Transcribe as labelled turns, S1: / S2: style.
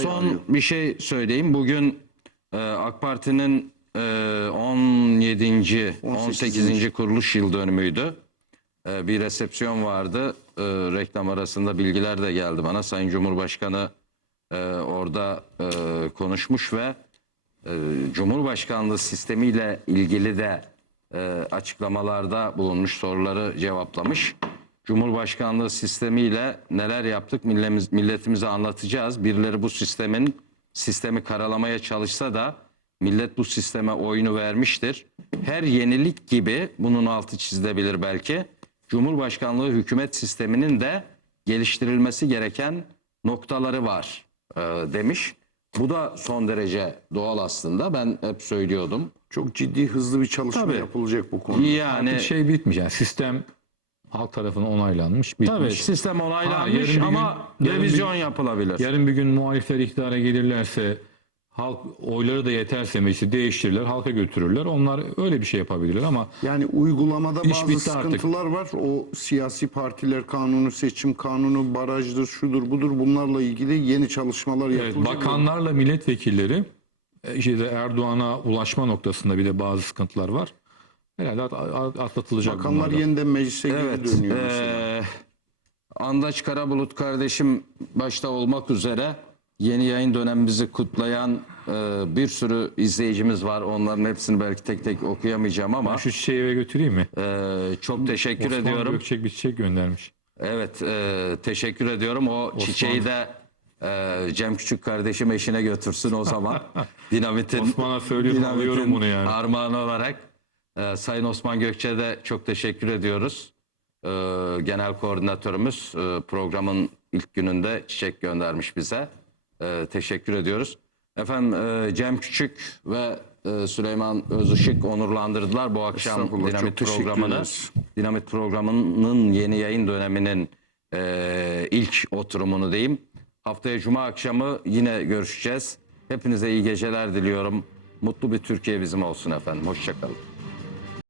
S1: son bir şey söyleyeyim. Bugün AK Parti'nin 17. 18. kuruluş yıl dönümüydü. Bir resepsiyon vardı. Reklam arasında bilgiler de geldi bana. Sayın Cumhurbaşkanı orada konuşmuş ve Cumhurbaşkanlığı sistemiyle ilgili de açıklamalarda bulunmuş, soruları cevaplamış. Cumhurbaşkanlığı sistemiyle neler yaptık milletimize anlatacağız. Birileri bu sistemi karalamaya çalışsa da millet bu sisteme oyunu vermiştir. Her yenilik gibi, bunun altı çizilebilir belki, Cumhurbaşkanlığı hükümet sisteminin de geliştirilmesi gereken noktaları var demiş. Bu da son derece doğal aslında. Ben hep söylüyordum.
S2: Çok ciddi, hızlı bir çalışma yapılacak bu konuda.
S3: Yani artık şey bitmiş, yani sistem halk tarafından onaylanmış, bitmiş.
S1: Tabii sistem onaylanmış ama revizyon yapılabilir.
S3: Yarın bir gün muhalifler iktidara gelirlerse, halk oyları da yeterse meclisi değiştirirler, halka götürürler. Onlar öyle bir şey yapabilirler ama
S2: yani uygulamada
S3: iş
S2: bazı sıkıntılar var. O siyasi partiler kanunu, seçim kanunu, barajdır, şudur budur, bunlarla ilgili yeni çalışmalar yapılacak.
S3: evet, bakanlarla milletvekilleri işte Erdoğan'a ulaşma noktasında bir de bazı sıkıntılar var. Herhalde atlatılacak.
S2: Bakanlar yeniden meclise geri dönüyor mesela.
S1: Andaç Karabulut kardeşim başta olmak üzere yeni yayın dönemimizi kutlayan bir sürü izleyicimiz var. Onların hepsini belki tek tek okuyamayacağım ama.
S3: Ben şu çiçeği eve götüreyim mi?
S1: Çok teşekkür ediyorum.
S3: Osman Gökçek bir çiçek göndermiş.
S1: Evet, teşekkür ediyorum. O çiçeği de Cem Küçük kardeşim eşine götürsün o zaman.
S3: Osman'a söylüyorum, alıyorum bunu yani.
S1: Armağanı olarak. Sayın Osman Gökçe'ye de çok teşekkür ediyoruz. Genel koordinatörümüz programın ilk gününde çiçek göndermiş bize. Teşekkür ediyoruz. Efendim Cem Küçük ve Süleyman Özışık onurlandırdılar bu akşam Dinamit programını. Dinamit programının yeni yayın döneminin ilk oturumunu diyeyim. Haftaya Cuma akşamı yine görüşeceğiz. Hepinize iyi geceler diliyorum. Mutlu bir Türkiye bizim olsun efendim. Hoşça kalın.